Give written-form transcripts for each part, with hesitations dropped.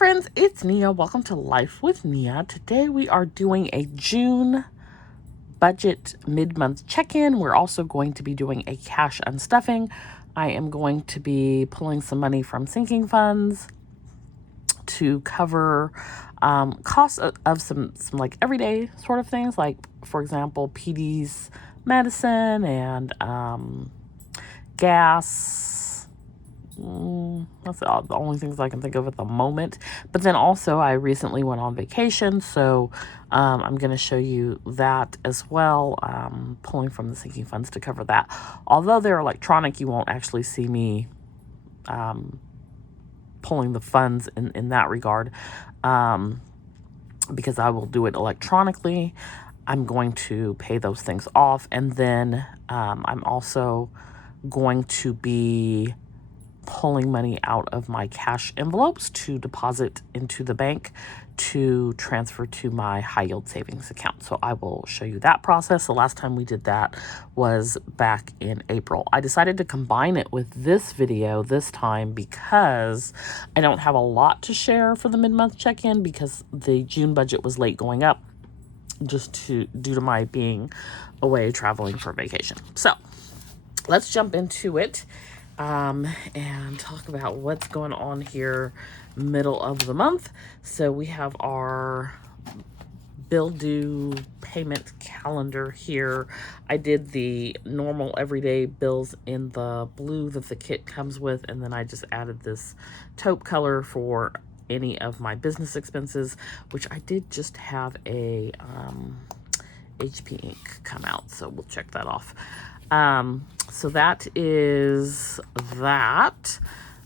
friends, it's Nia. Welcome to Life with Nia. Today we are doing a June budget mid-month check-in. We're also going to be doing a cash unstuffing. I am going to be pulling some money from sinking funds to cover costs of some like everyday sort of things, like for example Petey's medicine and gas. That's the only things I can think of at the moment. But then also I recently went on vacation, so I'm going to show you that as well, pulling from the sinking funds to cover that. Although they're electronic, you won't actually see me pulling the funds in that regard, because I will do it electronically. I'm going to pay those things off, and then I'm also going to be pulling money out of my cash envelopes to deposit into the bank to transfer to my high yield savings account. So I will show you that process. The last time we did that was back in April. I decided to combine it with this video this time because I don't have a lot to share for the mid-month check-in because the June budget was late going up just due to my being away traveling for vacation. So let's jump into it. And talk about what's going on here middle of the month. So we have our bill due payment calendar here. I did the normal everyday bills in the blue that the kit comes with, and then I just added this taupe color for any of my business expenses, which I did just have a HP ink come out, so we'll check that off. So that is that.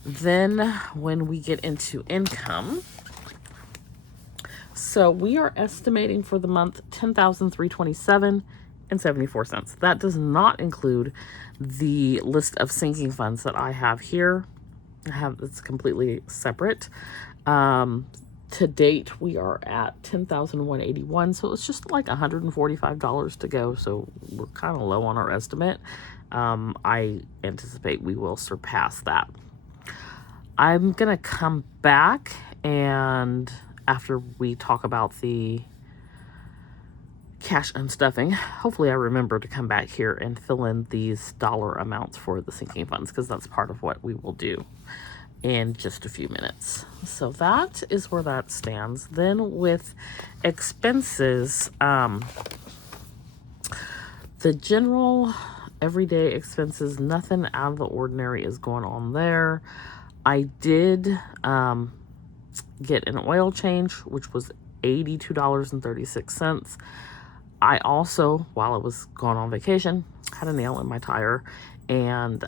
Then when we get into income, so we are estimating for the month $10,327.74. That does not include the list of sinking funds that I have here. It's completely separate. To date, we are at $10,181, so it's just like $145 to go, so we're kind of low on our estimate. I anticipate we will surpass that. I'm going to come back, and after we talk about the cash unstuffing, hopefully I remember to come back here and fill in these dollar amounts for the sinking funds, because that's part of what we will do in just a few minutes. So that is where that stands. Then with expenses, the general everyday expenses, nothing out of the ordinary is going on there. I did get an oil change, which was $82.36. I also, while I was going on vacation, had a nail in my tire, and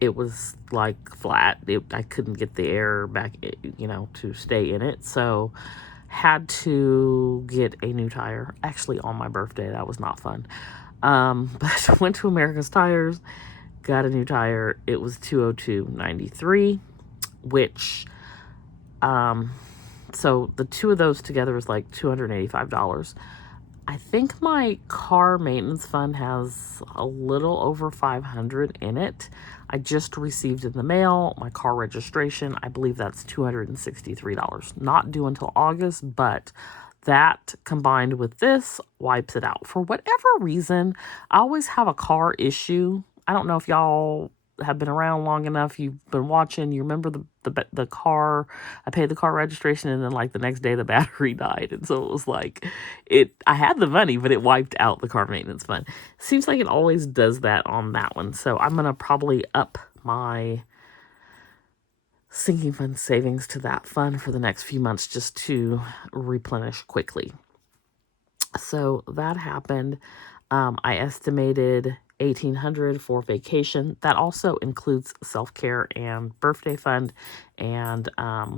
it was like flat. I couldn't get the air back, to stay in it. So had to get a new tire, actually on my birthday. That was not fun. But went to America's Tires, got a new tire. It was $202.93, which, so the two of those together is like $285. I think my car maintenance fund has a little over $500 in it. I just received in the mail my car registration. I believe that's $263. Not due until August, but that combined with this wipes it out. For whatever reason, I always have a car issue. I don't know if y'all have been around long enough, you've been watching, you remember the car, I paid the car registration, and then like the next day the battery died, and so it was like, I had the money, but it wiped out the car maintenance fund. Seems like it always does that on that one, so I'm gonna probably up my sinking fund savings to that fund for the next few months just to replenish quickly. So that happened. I estimated $1,800 for vacation. That also includes self-care and birthday fund. And I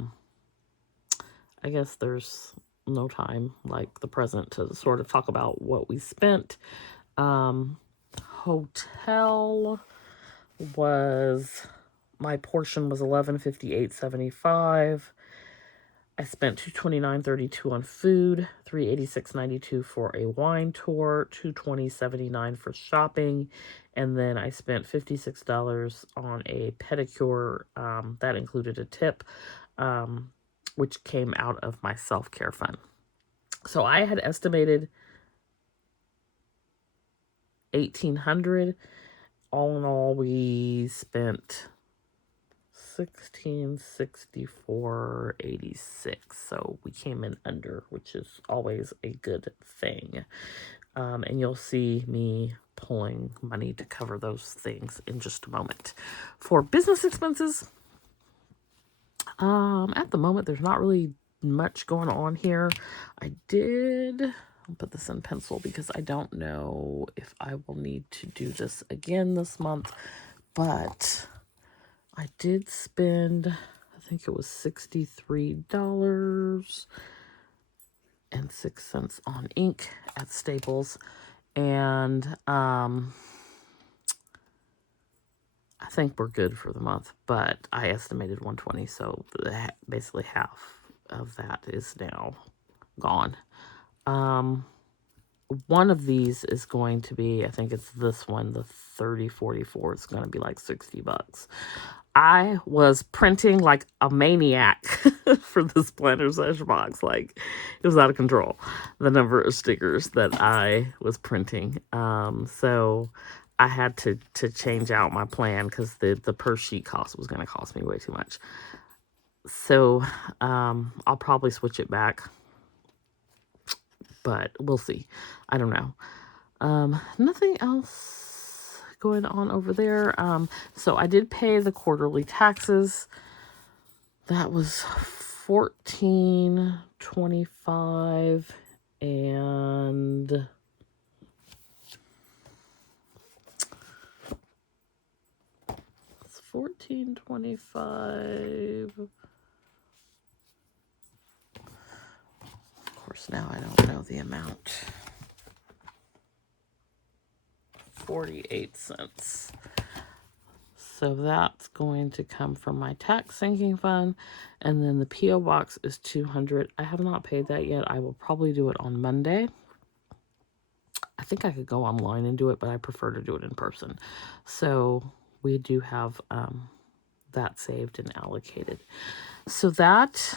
guess there's no time like the present to sort of talk about what we spent. Hotel was, my portion was $1158.75. I spent $229.32 on food, $386.92 for a wine tour, $220.79 for shopping, and then I spent $56 on a pedicure. That included a tip which came out of my self-care fund. So I had estimated $1,800. All in all, we spent $1,664.86. So we came in under, which is always a good thing. And you'll see me pulling money to cover those things in just a moment. For business expenses, at the moment, there's not really much going on here. I'll put this in pencil because I don't know if I will need to do this again this month, but I did spend, I think it was $63.06 on ink at Staples, and I think we're good for the month, but I estimated $120, so basically half of that is now gone. One of these is going to be, I think it's this one, the 3044. It's going to be like $60. I was printing like a maniac for this planner slash box. Like, it was out of control, the number of stickers that I was printing. So I had to change out my plan because the per sheet cost was going to cost me way too much. So I'll probably switch it back, but we'll see. I don't know. Nothing else going on over there. So I did pay the quarterly taxes. That was $14.25, and it's $14.25. Of course, now I don't know the amount. 48 cents. So that's going to come from my tax sinking fund, and then the P.O. box is $200. I have not paid that yet. I will probably do it on Monday. I think I could go online and do it, but I prefer to do it in person. So we do have that saved and allocated. So that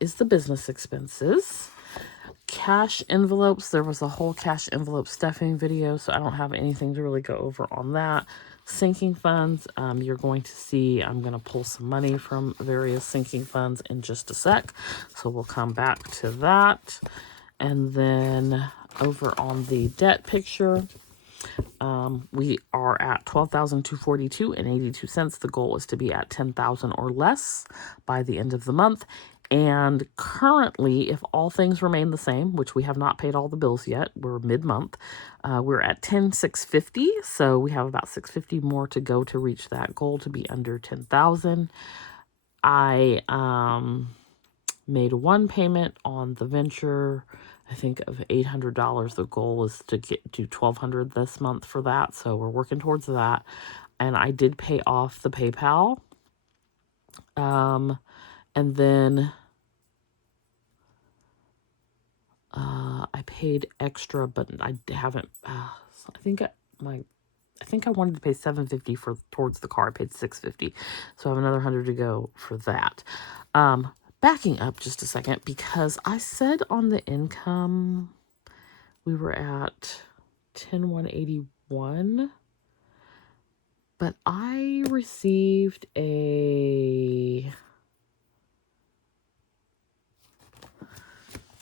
is the business expenses. Cash envelopes, there was a whole cash envelope stuffing video, so I don't have anything to really go over on that. Sinking funds, you're going to see I'm going to pull some money from various sinking funds in just a sec, so we'll come back to that. And then over on the debt picture, we are at $12,242.82. The goal is to be at $10,000 or less by the end of the month. And currently, if all things remain the same, which we have not paid all the bills yet, we're mid-month, we're at $10,650. So we have about $650 more to go to reach that goal to be under $10,000. I made one payment on the venture, I think of $800. The goal is to get to $1,200 this month for that. So we're working towards that. And I did pay off the PayPal. And then I paid extra, but I haven't. I think I wanted to pay $750 towards the car. I paid $650, so I have another $100 to go for that. Backing up just a second, because I said on the income we were at 10,181, but I received a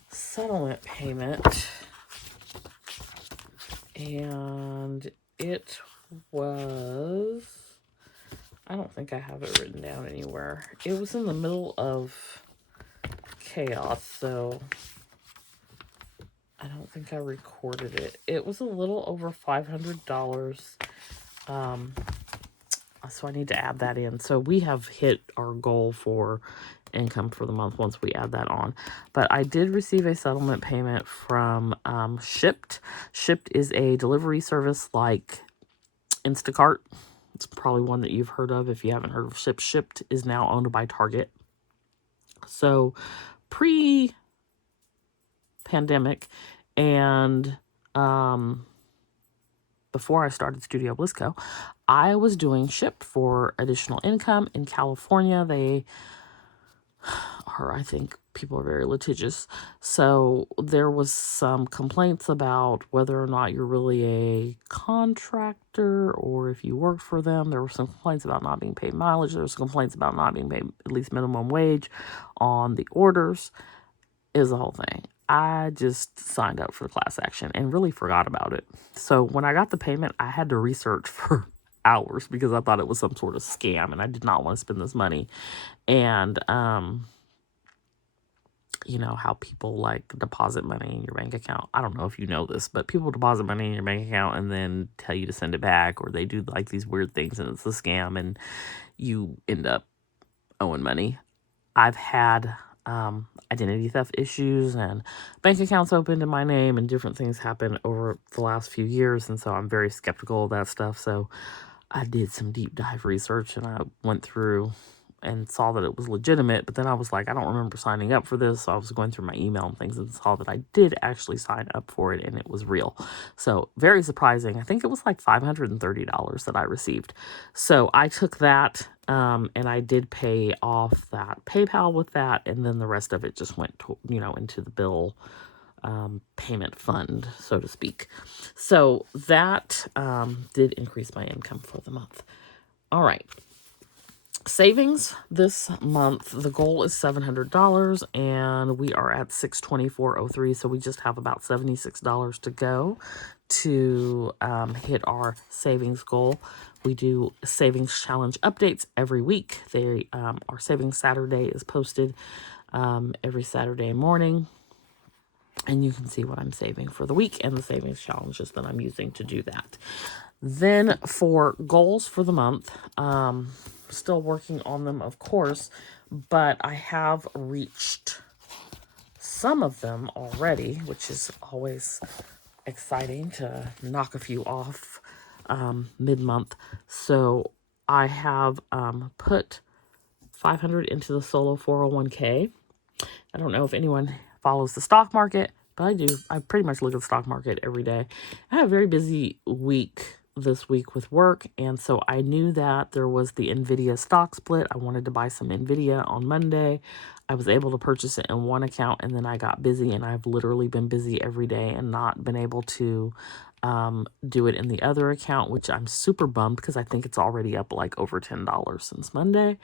settlement payment, and it was, I don't think I have it written down anywhere. It was in the middle of chaos, so I don't think I recorded it. It was a little over $500. So I need to add that in. So we have hit our goal for income for the month once we add that on. But I did receive a settlement payment from Shipt. Shipt is a delivery service like Instacart. It's probably one that you've heard of if you haven't heard of Shipt. Shipt is now owned by Target. So pre-pandemic and before I started Studio Blisco, I was doing Shipt for additional income in California. or I think people are very litigious. So there was some complaints about whether or not you're really a contractor or if you worked for them. There were some complaints about not being paid mileage. There was complaints about not being paid at least minimum wage on the orders. Is the whole thing. I just signed up for the class action and really forgot about it. So when I got the payment, I had to research for hours because I thought it was some sort of scam and I did not want to spend this money. And you know how people like deposit money in your bank account. I don't know if you know this, but people deposit money in your bank account and then tell you to send it back, or they do like these weird things and it's a scam and you end up owing money. I've had identity theft issues and bank accounts opened in my name and different things happen over the last few years. And so I'm very skeptical of that stuff. So I did some deep dive research and I went through and saw that it was legitimate, but then I was like, I don't remember signing up for this. So I was going through my email and things and saw that I did actually sign up for it and it was real. So very surprising. I think it was like $530 that I received. So I took that and I did pay off that PayPal with that, and then the rest of it just went to, into the bill payment fund, so to speak. So that did increase my income for the month. All right. Savings this month, the goal is $700 and we are at $624.03, so we just have about $76 to go to hit our savings goal. We do savings challenge updates every week. Our savings Saturday is posted every Saturday morning, and you can see what I'm saving for the week and the savings challenges that I'm using to do that. Then for goals for the month, still working on them, of course, but I have reached some of them already, which is always exciting to knock a few off mid-month. So I have put $500 into the solo 401k. I don't know if anyone follows the stock market, but I do. I pretty much look at the stock market every day. I had a very busy week this week with work, and so I knew that there was the NVIDIA stock split. I wanted to buy some NVIDIA on Monday. I was able to purchase it in one account, and then I got busy, and I've literally been busy every day and not been able to do it in the other account, which I'm super bummed because I think it's already up like over $10 since Monday.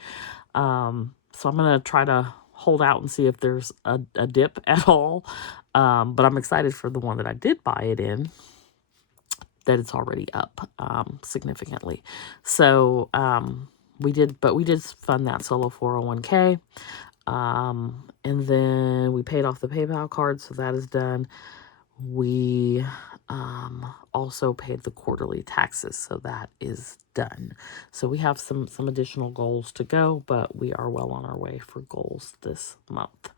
So I'm going to try to hold out and see if there's a dip at all. But I'm excited for the one that I did buy it in, that it's already up significantly. So we did fund that solo 401k. And then we paid off the PayPal card, so that is done. We also paid the quarterly taxes, so that is done. So we have some additional goals to go, but we are well on our way for goals this month.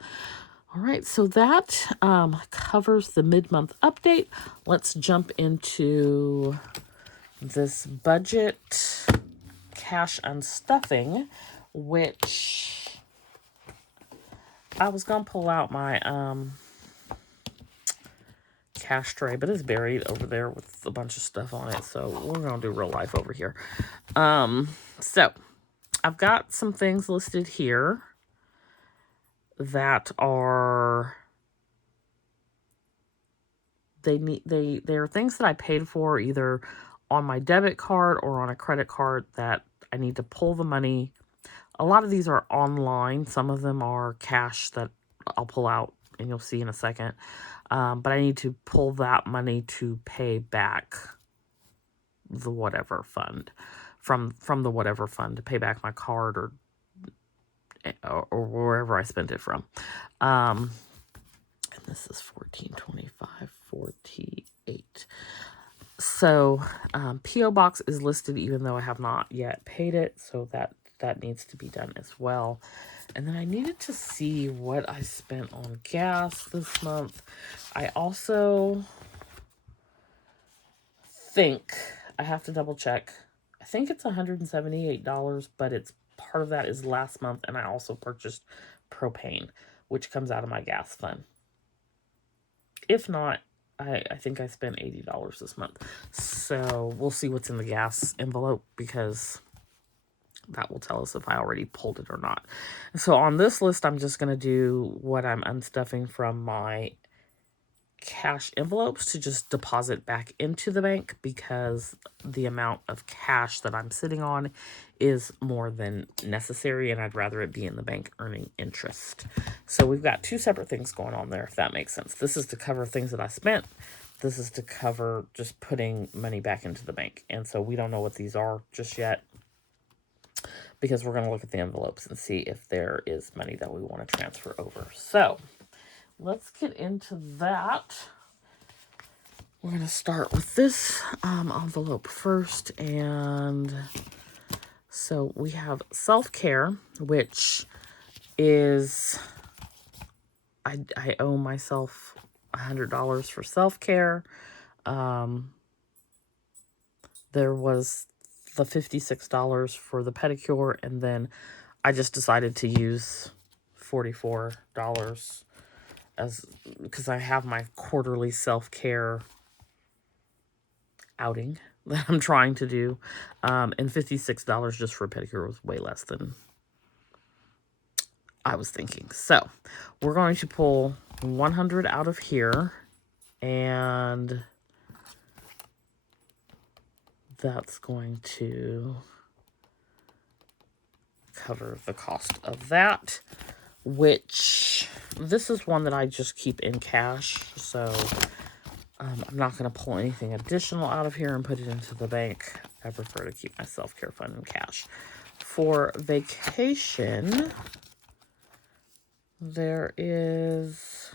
All right, so that covers the mid-month update. Let's jump into this budget cash unstuffing, which I was going to pull out my cash tray, but it's buried over there with a bunch of stuff on it, so we're going to do real life over here. So I've got some things listed here that are... They're things that I paid for either on my debit card or on a credit card that I need to pull the money. A lot of these are online. Some of them are cash that I'll pull out and you'll see in a second. But I need to pull that money to pay back the whatever fund from the whatever fund to pay back my card or wherever I spent it from. And this is $14.25.48. So P.O. Box is listed even though I have not yet paid it, so that needs to be done as well. And then I needed to see what I spent on gas this month. I also think, I have to double check, I think it's $178, but it's part of that is last month, and I also purchased propane, which comes out of my gas fund. If not, I think I spent $80 this month. So we'll see what's in the gas envelope, because That will tell us if I already pulled it or not. So on this list, I'm just going to do what I'm unstuffing from my cash envelopes to just deposit back into the bank, because the amount of cash that I'm sitting on is more than necessary, and I'd rather it be in the bank earning interest. So we've got two separate things going on there, if that makes sense. This is to cover things that I spent. This is to cover just putting money back into the bank. And so we don't know what these are just yet, because we're going to look at the envelopes and see if there is money that we want to transfer over. So let's get into that. We're going to start with this envelope first. And so we have self-care, which is, I owe myself $100 for self-care. There was the $56 for the pedicure, and then I just decided to use $44 as, because I have my quarterly self-care outing that I'm trying to do, and $56 just for a pedicure was way less than I was thinking. So we're going to pull 100 out of here, and that's going to cover the cost of that, which this is one that I just keep in cash. So I'm not going to pull anything additional out of here and put it into the bank. I prefer to keep my self-care fund in cash. For vacation, there is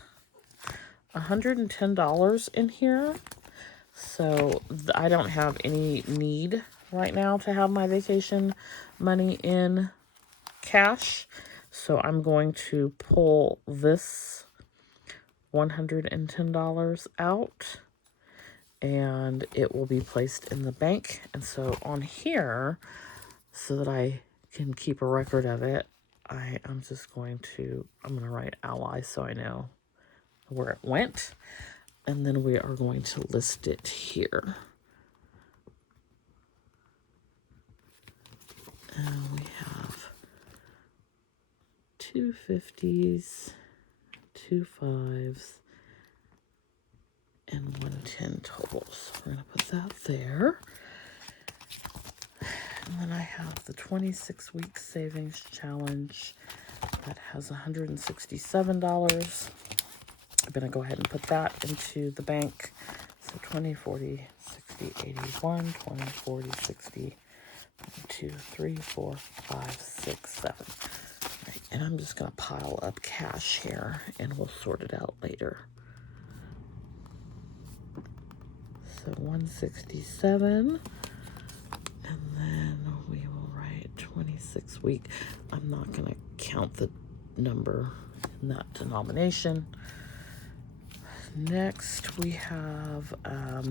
$110 in here. So I don't have any need right now to have my vacation money in cash. So I'm going to pull this $110 out, and it will be placed in the bank. And so on here, so that I can keep a record of it, I'm going to write Ally so I know where it went. And then we are going to list it here. And we have 2 50s, 2 5s, and 110 total. So we're going to put that there. And then I have the 26-week savings challenge that has $167. I'm going to go ahead and put that into the bank. So 20, 40, 60, 81, 20, 40, 60, 2, 3, 4, 5, 6, 7. Right, and I'm just going to pile up cash here, and we'll sort it out later. So 167, and then we will write 26 week. I'm not going to count the number in that denomination. Next, we have our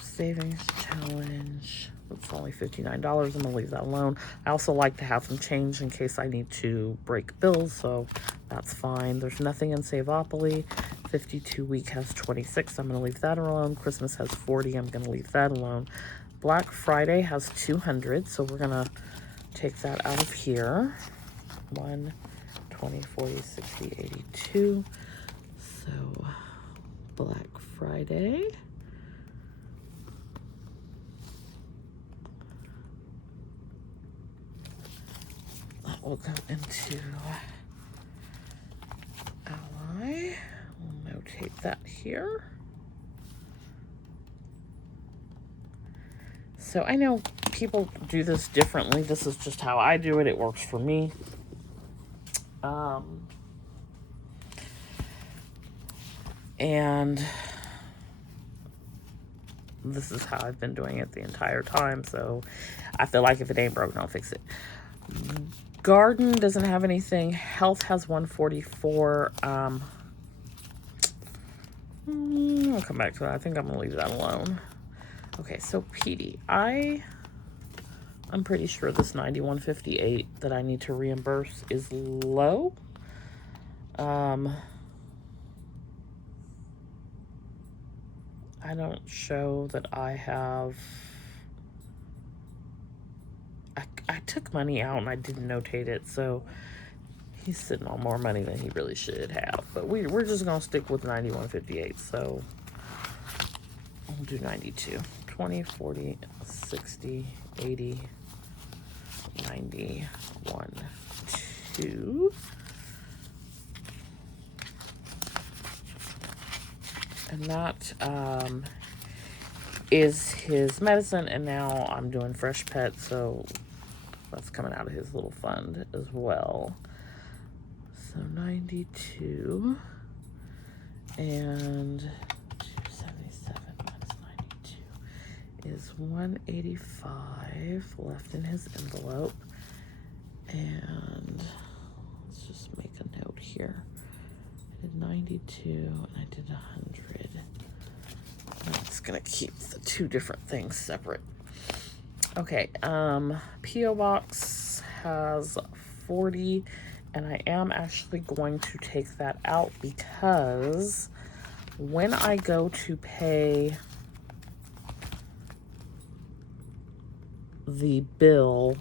savings challenge. It's only $59. I'm going to leave that alone. I also like to have some change in case I need to break bills, so that's fine. There's nothing in Saveopoly. 52-week has 26. I'm going to leave that alone. Christmas has 40. I'm going to leave that alone. Black Friday has 200, so we're going to take that out of here. 1, 20, 40, 60, 82. So Black Friday. That will go into Ally. We'll notate that here. So I know people do this differently. This is just how I do it. It works for me. And this is how I've been doing it the entire time. So I feel like if it ain't broke, don't fix it. Garden doesn't have anything. Health has 144. I'll come back to that. I think I'm gonna leave that alone. Okay, so Petey, I'm pretty sure this 91.58 that I need to reimburse is low. I don't show that I have I took money out and I didn't notate it, so he's sitting on more money than he really should have. But we're just gonna stick with 91.58. So we'll do 92. 20, 40, 60, 80, 91, 2. And that is his medicine. And now I'm doing Fresh Pet, so that's coming out of his little fund as well. So 92 and 277 minus 92 is 185 left in his envelope. And let's just make a note here. I did 92 and I did 100. I'm just gonna keep the two different things separate. Okay, P.O. Box has 40, and I am actually going to take that out because when I go to pay the bill,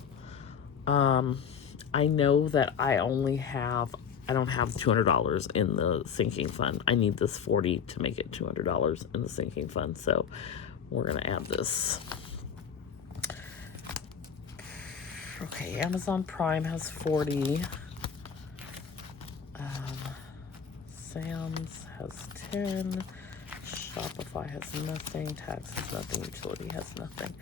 I know that I don't have $200 in the sinking fund. I need this 40 to make it $200 in the sinking fund, so we're gonna add this. Okay, Amazon Prime has 40. Sam's has 10. Shopify has nothing. Tax has nothing. Utility has nothing.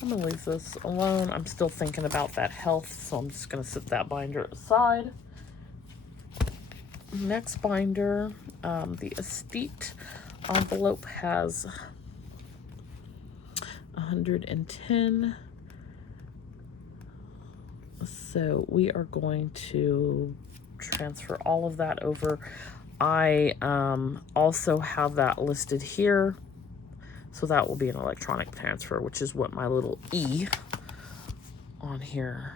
I'm gonna leave this alone. I'm still thinking about that health, so I'm just gonna set that binder aside. Next binder, the Aesthete envelope has 110. So we are going to transfer all of that over. I also have that listed here. So that will be an electronic transfer, which is what my little E on here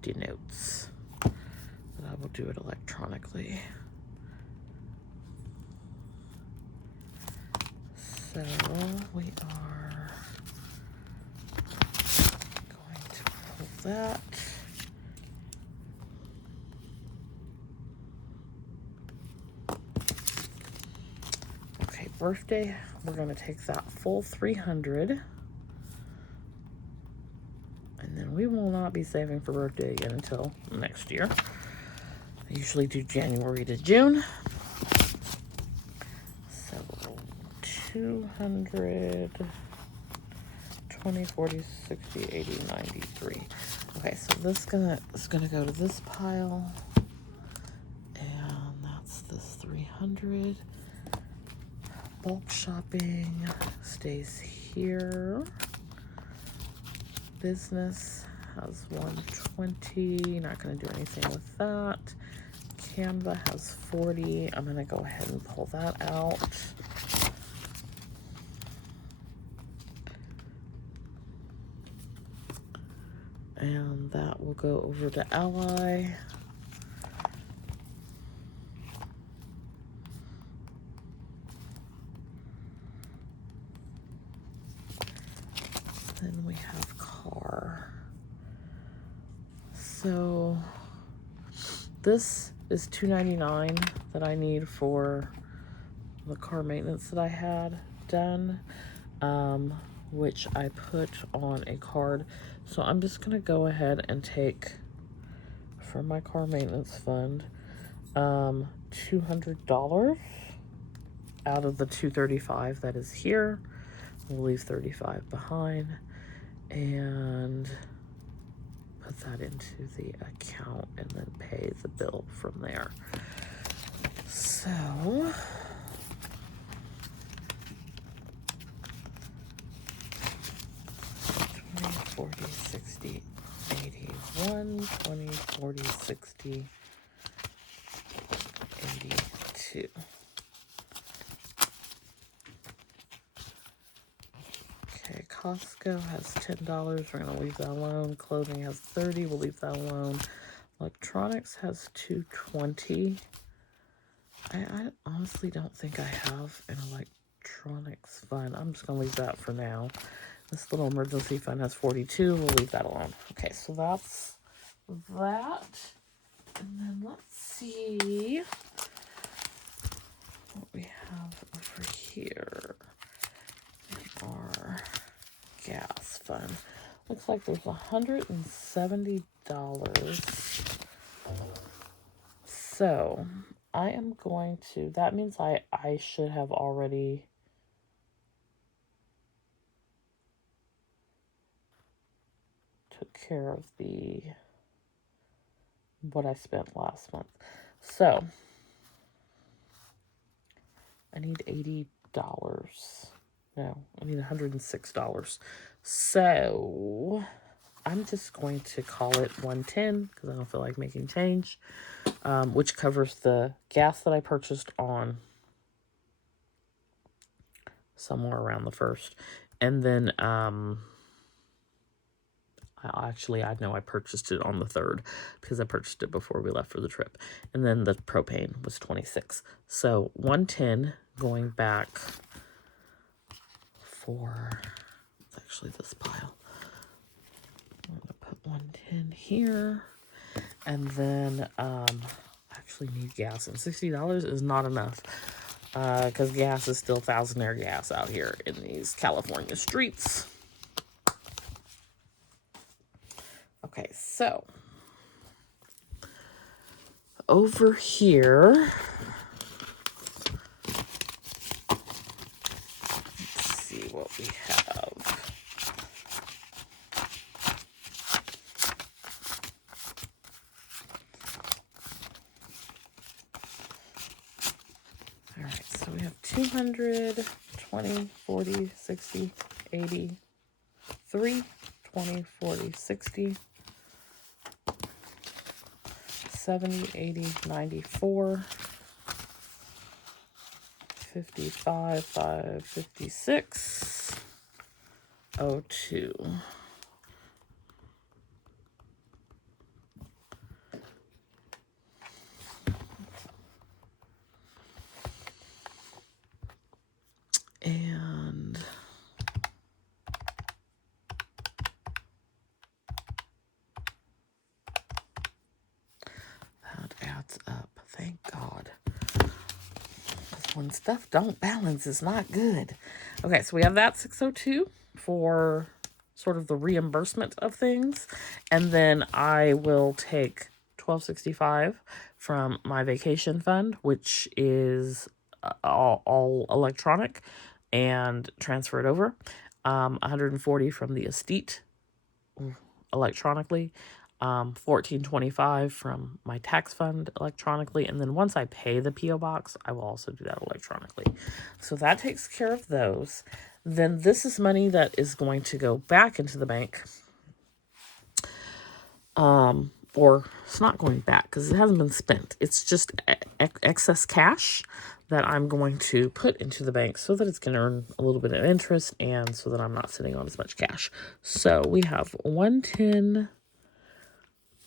denotes. But I will do it electronically. So we are going to pull that. Okay, birthday, we're going to take that full 300. And then we will not be saving for birthday again until next year. I usually do January to June. So 200, 20, 40, 60, 80, 93. Okay, so this is gonna go to this pile. And that's this 300. Bulk shopping stays here. Business has 120. Not going to do anything with that. Canva has 40. I'm going to go ahead and pull that out. And that will go over to Ally. Then we have car. So this is $2.99 that I need for the car maintenance that I had done, which I put on a card. So I'm just gonna go ahead and take from my car maintenance fund $200 out of the $235 that is here. We'll leave $35 behind and put that into the account and then pay the bill from there. So 20, 40, 60, 81, 20, 40, 60, 82. Okay, Costco has $10. We're going to leave that alone. Clothing has 30. We'll leave that alone. Electronics has $220. I honestly don't think I have an electronics fund. I'm just going to leave that for now. This little emergency fund has 42. We'll leave that alone. Okay, so that's that. And then let's see what we have over here in our gas fund. Looks like there's $170. So I am going to, that means I should have already took care of what I spent last month. So I need $80. No, I need $106. So I'm just going to call it 110 because I don't feel like making change, which covers the gas that I purchased on somewhere around the 1st. And then I know I purchased it on the 3rd because I purchased it before we left for the trip. And then the propane was 26. So 110 going back for, it's actually this pile. I'm going to put 110 here. And then actually need gas. And $60 is not enough because gas is still thousandaire gas out here in these California streets. Okay, so over here, let's see what we have. All right, so we have 200, 20, 40, 60, 80, 3, 20, 40, 60, 70, 80, 94, 55, 5, 56, 02. And that adds up, thank God. Because when stuff don't balance, it's not good. Okay, so we have that 602 for sort of the reimbursement of things. And then I will take $12.65 from my vacation fund, which is all electronic, and transfer it over. 140 from the Aesthete electronically, $14.25 from my tax fund electronically, and then once I pay the P.O. box, I will also do that electronically. So that takes care of those. Then this is money that is going to go back into the bank. Or it's not going back because it hasn't been spent. It's just excess cash that I'm going to put into the bank so that it's going to earn a little bit of interest and so that I'm not sitting on as much cash. So we have 110.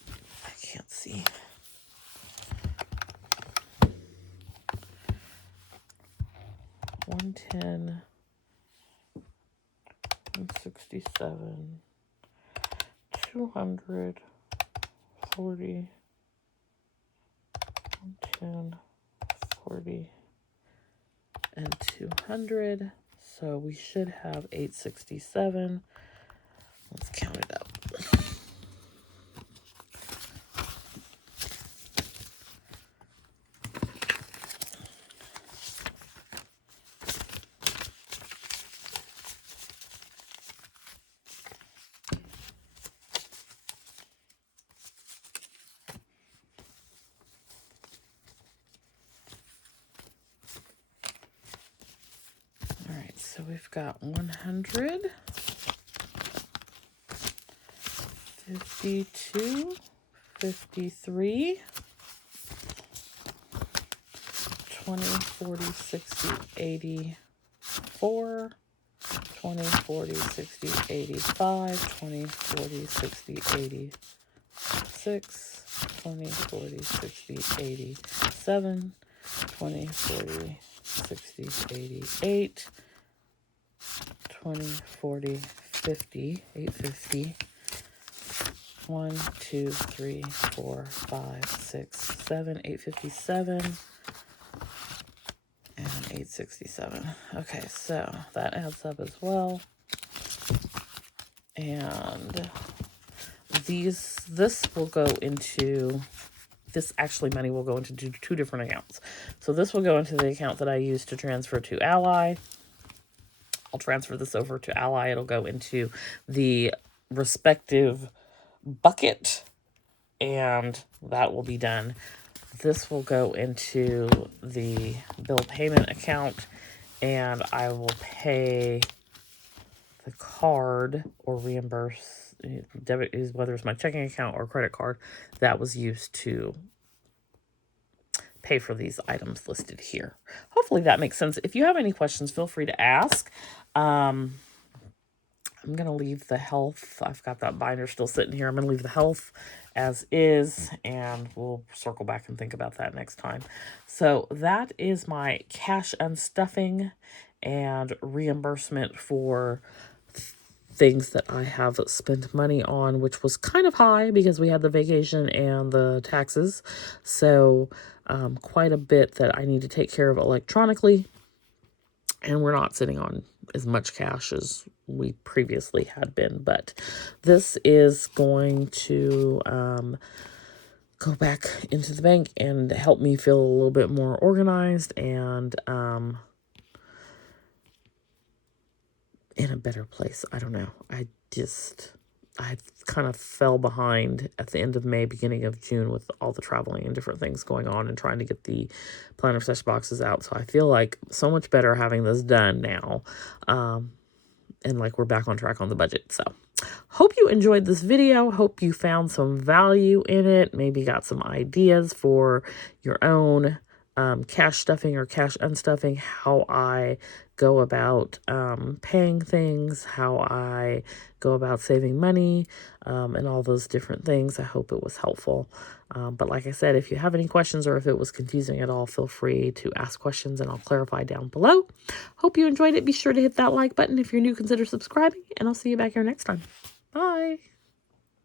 I can't see. $110, 167, 200, 40, 110, 40, and 200. So we should have 867. Let's count it up. So we've got 100, 52, 53, 20, 40, 60, 84, 20, 40, 60, 85, 20, 40, 60, 86, 20, 40, 60, 87, 20, 40, 60, 88, 20, 40, 850, 850. 1, 2, 3, 4, 5, 6, 7, 857, and 867. Okay, so that adds up as well. And this will go into, this actually money will go into two different accounts. So this will go into the account that I use to transfer to Ally. I'll transfer this over to Ally. It'll go into the respective bucket, and that will be done. This will go into the bill payment account, and I will pay the card or reimburse, debit is whether it's my checking account or credit card that was used to pay for these items listed here. Hopefully that makes sense. If you have any questions, feel free to ask. I'm going to leave the health. I've got that binder still sitting here. I'm going to leave the health as is, and we'll circle back and think about that next time. So that is my cash unstuffing and reimbursement for things that I have spent money on, which was kind of high because we had the vacation and the taxes. So quite a bit that I need to take care of electronically. And we're not sitting on as much cash as we previously had been. But this is going to go back into the bank and help me feel a little bit more organized and in a better place. I don't know. I kind of fell behind at the end of May, beginning of June with all the traveling and different things going on and trying to get the planner sesh boxes out. So I feel like so much better having this done now. And like we're back on track on the budget. So hope you enjoyed this video. Hope you found some value in it. Maybe got some ideas for your own cash stuffing or cash unstuffing, how I go about paying things, how I go about saving money, and all those different things. I hope it was helpful. But like I said, if you have any questions or if it was confusing at all, feel free to ask questions and I'll clarify down below. Hope you enjoyed it. Be sure to hit that like button. If you're new, consider subscribing, and I'll see you back here next time. Bye.